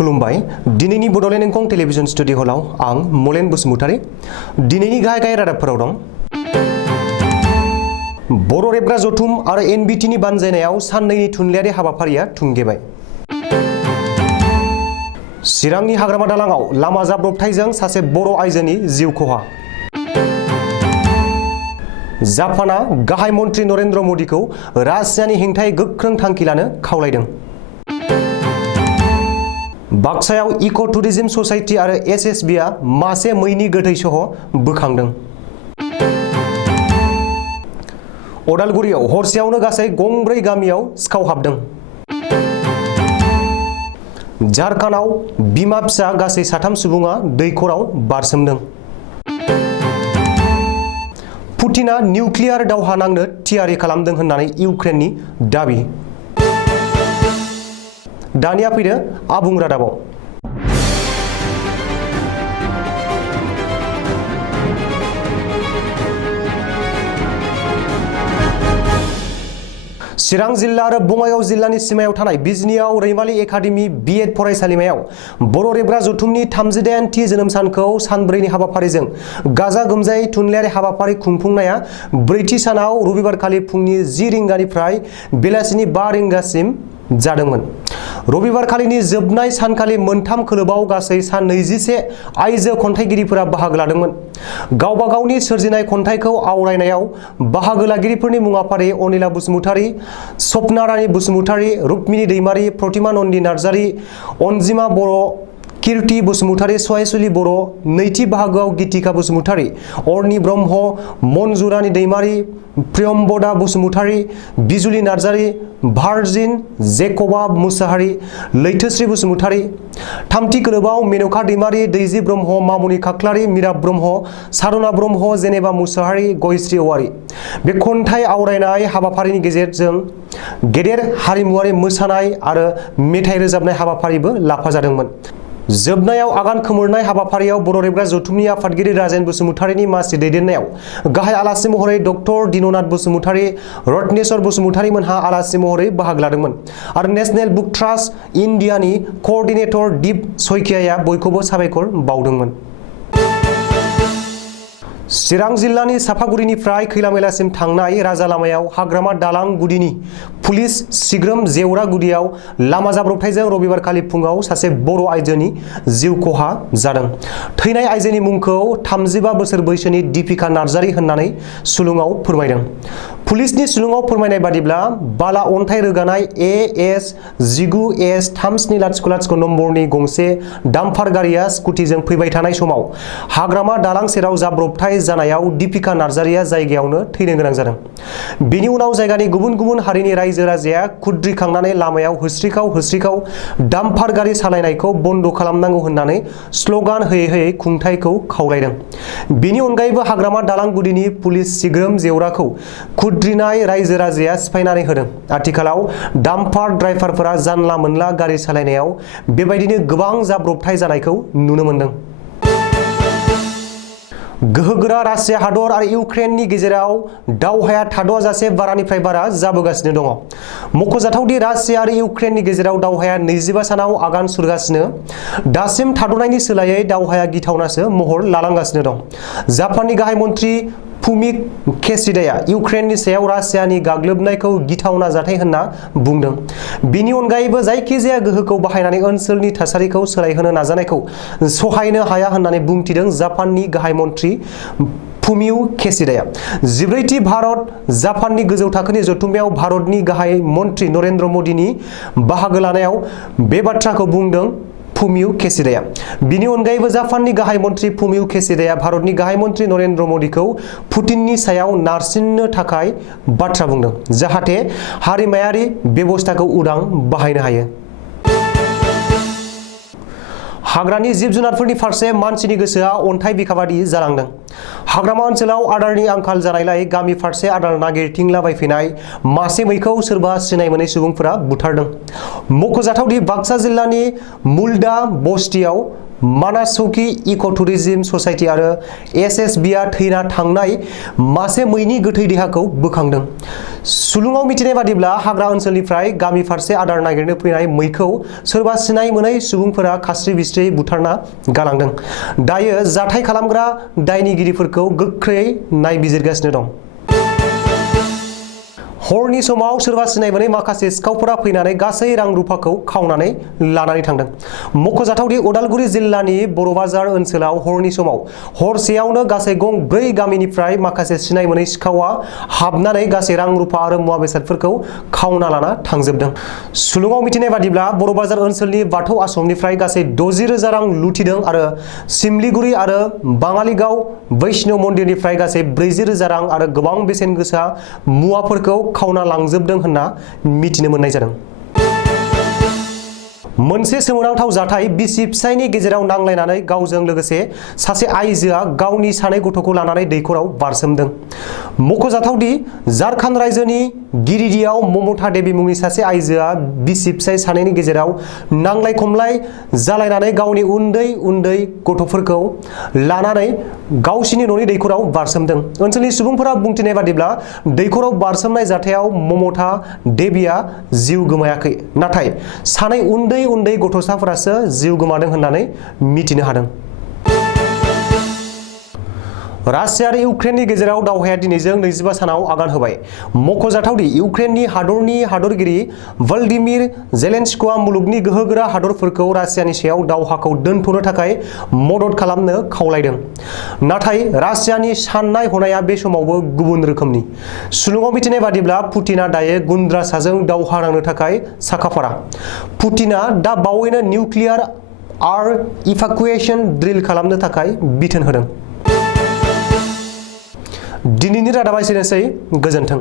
खुलुमबाय दिनैनि Bodoland एंखं television studio हलाव आं मलेन बसुमतारी दिनैनि गाहाय रादाबफोराव दं। बर' रेबग्रा जथुम आरो एनबिटिनि बानजायनायाव साननैनि थुनलाइयारि हाबाफारिया थुंगेबाय। चिरांनि हाग्रामा दालाङाव लामा जाब्रबथायजों सासे बर' आइजोनि जिउ खहा। जापाना गाहाय मन्त्रि नरेन्द्र मदिखौ रासियानि हेंथायै गोख्रों थांखि लानो खावलायदों। बाक्सायाव इक' टुरिज्म ससाइटि आरो एसएसबिआ मासे मैनि गोथै सह बोखांदों। अदालगुरियाव हरसेयावनो गासै गंब्रै गामियाव सिखाव हाबदों। झारखन्डआव बिमा फिसा गासै 3 सुबुङा दैखराव बारसोमदों। पुतिना निउक्लियार दावहा नांनो थियारि खालामदों होननानै इउक्रेननि दाबि। दानिया फैदो आबुं रादाबाव। चिरां जिल्ला आरो बङाइगाव जिल्लानि सिमायाव थानाय बिजनियाव रैमालि एकाडेमि बिएड फरायसालिमायाव बर' रेबग्रा जथुमनि 38थि जोनोम सानखौ सानब्रैनि हाबाफारिजों गाजा गोमजायै थुनलाइयारि हाबाफारि खुंफुंनाया 4थि सानाव रबिबारखालि फुंनि 10 रिंगानिफ्राय बेलासिनि 5 रिंगासिम जादोंमोन। रबिबारखालिनि जोबनाय सानखालि मोनथाम खोलोबाव गासै 21 आइजो खन्थाइगिरिफोरा बाहागो लादोंमोन। गावबा गावनि सोरजिनाय खन्थाइखौ आवरायनायाव बाहागो लागिरिफोरनि मुङाफारि अनिला बसुमतारी, सपना रानी बसुमतारी, रुक्मिणी दैमारी, प्रतिमा नन्दि नार्जारी, अनजिमा बर', कीर्ति बसुमतारी, सहायसुलि बर', नैथि बाहागोआव गीतिका बसुमतारी, अरनि ब्रह्म, मन्जुरानी दैमारी, प्रियम्बदा बसुमतारी, बिजुली नार्जारी, भार्जिन जेकबा मुसाहारि, लैथोश्री बसुमतारी। थामथि खोलोबाव मेनका दैमारी, दैजि ब्रह्म, मामुनि खाख्लारि, मीरा ब्रह्म, साधना ब्रह्म, जेनेबा मुसाहारि, गयश्री औवारी। बे खन्थाइ आवरायनाय हाबाफारिनि गेजेरजों गेदेर हारिमुवारि मोसानाय आरो मेथाइ रोजाबनाय हाबाफारिबो लाफाजादोंमोन। जोबनायाव आगान खोमोरनाय हाबाफारियाव बर' रेबग्रा जथुमनि आफादगिरि राजेन बसुमतारीनि मासि दैदेननायाव गाहाय आलासि महरै डक्टर दिननाथ बसुमतारी, रत्नेश्वर बसुमतारी मोनहा आलासि महरै बाहागो लादोंमोन आरो नेशनेल बुक ट्रास्ट इन्डियानि कअर्डिनेटर दीप सयखियाया बयखौबो साबायखर बावदोंमोन। चिरां जिल्लानि सापागुरिनिफ्राय खैलामैलासिम थांनाय राजा लामायाव हाग्रामा दालां गुदिनि पुलिस सिग्रोम जेवरा गुदियाव लामा जाब्रबथायजों रबिबारखालि फुङाव सासे बर' आइजोनि जिउ खहा जादों। थैनाय आइजोनि मुंखौ 35 बोसोर बैसोनि दीपिका नार्जारी होननानै सुलुङाव फोरमायदों। पुलिसनि सुलुङाव फोरमायनाय बादिब्ला बाला अन्थाइ रोगानाय AS 19S 3700 नम्बरनि गंसे डाम्पार गारिया स्कुटिजों फैबाय थानाय समाव हाग्रामा दालां सेराव जाब्रबथाय जानायाव दीपिका नार्जारीया जायगायावनो थैनो गोनां जादों। बेनि उनाव जायगानि गुबुन गुबुन हारिनि रायजो राजाया खुद्रिखांनानै लामायाव होस्रिखाव डाम्पार गारि सालायनायखौ बन्द खालामनांगौ होननानै स्लगान होयै होयै खुंथायखौ खावलायदों। बेनि अनगायैबो हाग्रामा दालां गुदिनि पुलिस सिग्रोम जेवराखौ खुद्रिनाय रायजो राजाया सिफायनानै होदों। आथिखालाव डाम्पार ड्राइभारफोरा जानला मोनला गारि सालायनायाव बेबायदिनो गोबां जाब्रबथाय जानायखौ नुनो मोनदों। गोहोगोरा रासिया हादर आरो इउक्रेननि गेजेराव दावहाया थाद'आजासे बारानिफ्राय बारा जाबोगासिनो दङ। मख'जाथावदि रासिया आरो इउक्रेननि गेजेराव दावहाया 25 सानाव आगान सुरगासिनो। दासिम थाद'नायनि सोलायै दावहाया गिथावनासो महर लालांगासिनो दं। जापाननि गाहाय मन्त्रि फुमिक केसिडाया इउक्रेननि सायाव रासियानि गाग्लोबनायखौ गिथावना जाथाय होनना बुंदों। बेनि अनगायैबो जायखिजाया गोहोखौ बाहायनानै ओनसोलनि थासारिखौ सोलायहोनो नाजानायखौ सहायनो हाया होननानै बुंथिदों जापाननि गाहाय मन्त्रि फुमियो केसिडाया। 14थि भारत जापाननि गोजौ थाखोनि जथुम्मायाव भारतनि गाहाय मन्त्रि नरेन्द्र मदिनि बाहागो लानायाव बे बाथ्राखौ बुंदों फुमियो केसिडाया। बिनि अनगायैबो जापाननि गाहाय मन्त्रि फुमियो केसिडाया भारतनि गाहाय मन्त्रि नरेन्द्र मदिखौ पुतिननि सायाव नारसिननो थाखाय बाथ्रा बुंदों, जाहाथे हारिमायारि बेबस्थाखौ उदां बाहायनो हायो। हाग्रानि जिब जुनारफोरनि फारसे मानसिनि गोसोआ अन्थाइ बिखाबादि जालांदों। हाग्रामा ओनसोलाव आदारनि आंखाल जानायलाय गामि फारसे आदार नागिरथिंलाबायफैनाय मासे मैखौ सोरबा सिनाय मोनै सुबुंफोरा बुथारदों। मख'जाथावदि बाक्सा जिल्लानि मुल्दा बस्तियाव मानास चौकी इक' टुरिज्म ससाइटि आरो एसएसबिआ थैना थांनाय मासे मैनि गोथै देहाखौ बोखांदों। सुलुङाव मिथिनाय बादिब्ला हाग्रा ओनसोलनिफ्राय गामि फारसे आदार नागिरनो फैनाय मैखौ सोरबा सिनाय मोनै सुबुंफोरा खास्रि बिस्रियै बुथारना गालांदों। दायो जाथाय खालामग्रा दायनिगिरिफोरखौ गोख्रैयै नायबिजिरगासिनो दं। हरनि समाव सोरबा सिनाय मोनै माखासे सिखावफोरा फैनानै गासै रां रुफाखौ खावनानै लानानै थांदों। मख'जाथावदि उदालगुरि जिल्लानि बर'बाजार ओनसोलाव हरनि समाव हरसेयावनो गासै गं 4 गामिनिफ्राय माखासे सिनाय मोनै सिखावा हाबनानै गासै रां रुफा आरो मुवा बेसादफोरखौ खावना लाना थांजोबदों। सुलुङाव मिथिनाय बादिब्ला बर'बाजार ओनसोलनि बाथौ आश्रमनिफ्राय गासै 60,000 रां लुथिदों आरो सिमलिगुरि आरो बाङालिगाव वैष्णव मन्दिरनिफ्राय गासै 40,000 रां आरो गोबां बेसेन गोसा मुवाफोरखौ खावना लांजोबदों होनना मिथिनो मोननाय जादों। मोनसे सोमोनांथाव जाथाय बिसि फिसायनि गेजेराव नांलायनानै गावजों लोगोसे सासे आइजोआ गावनि सानै गथ'खौ लानानै दैखराव बारसोमदों। मख'जाथावदि झारखन्ड रायजोनि गिरिदियाव ममता देवी मुंनि सासे आइजोआ बिसि फिसाय सानैनि गेजेराव नांलाय खमलाय जालायनानै गावनि उन्दै उन्दै गथ'फोरखौ लानानै गावसिनि न'नि दैखराव बारसोमदों। ओनसोलनि सुबुंफोरा बुंथिनाय बादिब्ला दैखराव बारसोमनाय जाथायाव ममता देवीआ जिउ गोमायाखै, नाथाय सानै उन्दै उन्दै गथ'साफोरासो जिउ गोमादों होननानै मिथिनो हादों। रासिया आरो इउक्रेननि गेजेराव दावहाया दिनैजों 25 सानाव आगान होबाय। मख'जाथावदि इउक्रेननि हादरगिरि भलदिमिर जेलेनस्कीआ मुलुगनि गोहोगोरा हादरफोरखौ रासियानि सायाव दावहाखौ दोनथ'नो थाखाय मदद खालामनो खावलायदों। नाथाय रासियानि साननाय हनाया बे समावबो गुबुन रोखोमनि। सुलुङाव मिथिनाय बादिब्ला पुतिना दायो गुन्द्रासाजों दावहा नांनो थाखाय साखाफारा। पुतिना दा बावैनो निउक्लियार इभाकुएसन ड्रिल खालामनो थाखाय बिथोन होदों। दिनैनि रादाबा एसेनोसै, गोजोन्थों।